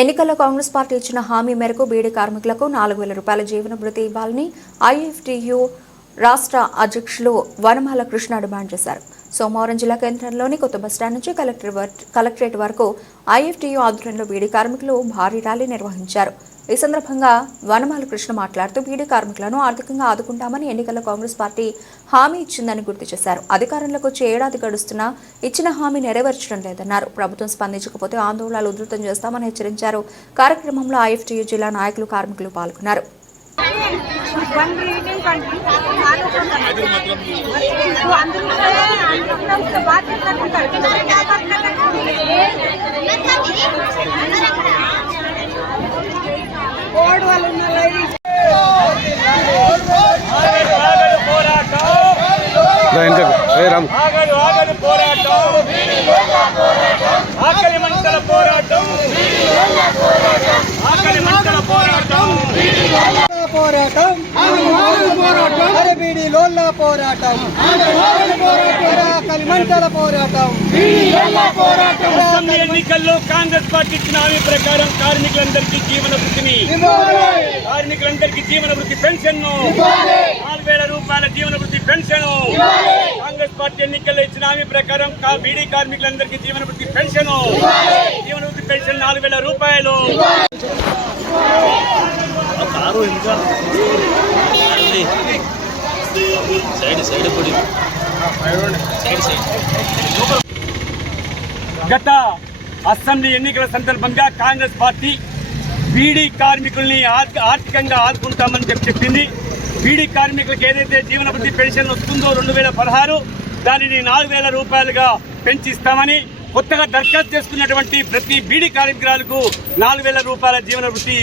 ఎన్నికల్లో కాంగ్రెస్ పార్టీ ఇచ్చిన హామీ మేరకు బీడీ కార్మికులకు 4,000 రూపాయల జీవన భృతి ఇవ్వాలని ఐఎఫ్టీయూ రాష్ట్ర అధ్యక్షులు వనమాల కృష్ణ డిమాండ్ చేశారు. సోమవారం జిల్లా కేంద్రంలోని కొత్త బస్టాండ్ నుంచి కలెక్టరేట్ వరకు ఐఎఫ్టీయూ ఆధ్వర్యంలో బీడీ కార్మికులు భారీ ర్యాలీ నిర్వహించారు. ఈ సందర్భంగా వనమాల కృష్ణ మాట్లాడుతూ బీడీ కార్మికులను ఆర్థికంగా ఆదుకుంటామని ఎన్నికల్లో కాంగ్రెస్ పార్టీ హామీ ఇచ్చిందని గుర్తు చేశారు. అధికారంలోకి వచ్చి ఏడాది గడుస్తున్నా ఇచ్చిన హామీ నెరవేర్చడం లేదన్నారు. ప్రభుత్వం స్పందించకపోతే ఆందోళనలు ఉధృతం చేస్తామని హెచ్చరించారు. కార్యక్రమంలో ఐఎఫ్టీయూ జిల్లా నాయకులు, కార్మికులు పాల్గొన్నారు. ఆకలి మంటల పోరాటం బీడీ లోన్ల పోరాటం, ఆకలి మంటల పోరాటం. ఎన్నికల్లో కాంగ్రెస్ పార్టీ ఇచ్చిన హామీ ప్రకారం కార్మికులందరికీ జీవన వృత్తి పెన్షన్ 4,000 రూపాయల జీవన వృత్తి పెన్షన్. కాంగ్రెస్ పార్టీ ఎన్నికల్లో ఇచ్చిన హామీ ప్రకారం బీడీ కార్మికులందరికీ జీవన వృత్తి పెన్షన్ 4,000 రూపాయలు. గత అసెంబ్లీ ఎన్నికల సందర్భంగా కాంగ్రెస్ పార్టీ బీడీ కార్మికుల్ని ఆర్థికంగా ఆదుకుంటామని చెప్పింది. బీడీ కార్మికులకు ఏదైతే జీవన వృత్తి పెన్షన్ వస్తుందో 2016 దానిని 4,000 రూపాయలుగా పెంచిస్తామని, కొత్తగా దరఖాస్తు చేసుకున్నటువంటి ప్రతి బీడీ కార్మికురాలకు 4,000 రూపాయల జీవన వృత్తి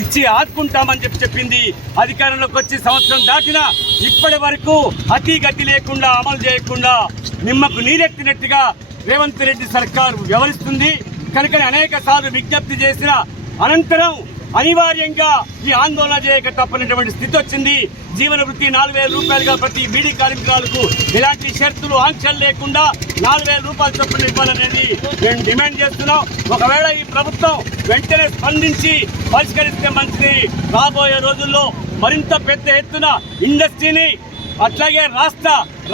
ఇచ్చి ఆదుకుంటామని చెప్పింది. అధికారంలోకి వచ్చి సంవత్సరం దాటినా ఇప్పటి వరకు అతిగతి లేకుండా, అమలు చేయకుండా నిమ్మకు నీరెత్తినట్టుగా రేవంత్ రెడ్డి సర్కారు వ్యవహరిస్తుంది. కనుక అనేక సార్లు విజ్ఞప్తి చేసిన అనంతరం అనివార్యంగా ఈ ఆందోళన చేయక తప్పనటువంటి స్థితి వచ్చింది. జీవన వృత్తి 4,000 రూపాయలుగా ప్రతి బీడీ కార్మికురాలకు ఎలాంటి షరతులు, ఆంక్షలు లేకుండా 4,000 రూపాయలు చొప్పున ఇవ్వాలనేది మేము డిమాండ్ చేస్తున్నాం. ఒకవేళ ఈ ప్రభుత్వం వెంటనే స్పందించి పరిష్కరిస్తే మంచిది. రాబోయే రోజుల్లో మరింత పెద్ద ఎత్తున ఇండస్ట్రీని, అట్లాగే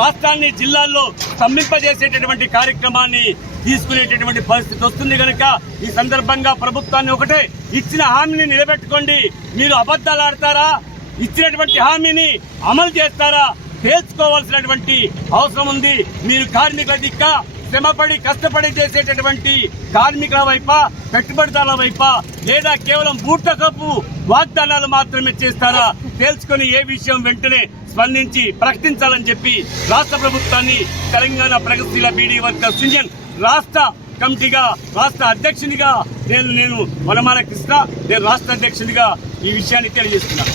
రాష్ట్రాన్ని జిల్లాల్లో స్తంభింపజేసేటటువంటి కార్యక్రమాన్ని తీసుకునేటటువంటి పరిస్థితి వస్తుంది. కనుక ఈ సందర్భంగా ప్రభుత్వాన్ని ఒకటే, ఇచ్చిన హామీని నిలబెట్టుకోండి. మీరు అబద్ధాలు ఆడతారా, ఇచ్చినటువంటి హామీని అమలు చేస్తారా తేల్చుకోవాల్సినటువంటి అవసరం ఉంది. మీరు కార్మికుల దిక్క శ్రమపడి కష్టపడి చేసేటటువంటి కార్మికుల వైపా, పెట్టుబడిదారుల వైపా, లేదా కేవలం బూటకపు వాగ్దానాలు మాత్రమే చేస్తారా తేల్చుకొని ఏ విషయం వెంటనే స్పందించి ప్రకటించాలని చెప్పి రాష్ట్ర ప్రభుత్వాన్ని తెలంగాణ ప్రగతిశీల బీడీ వర్కర్స్ యూనియన్ రాష్ట్ర కమిటీగా, రాష్ట్ర అధ్యక్షునిగా నేను వనమాల కృష్ణ, రాష్ట్ర అధ్యక్షునిగా ఈ విషయాన్ని తెలియజేస్తున్నాను.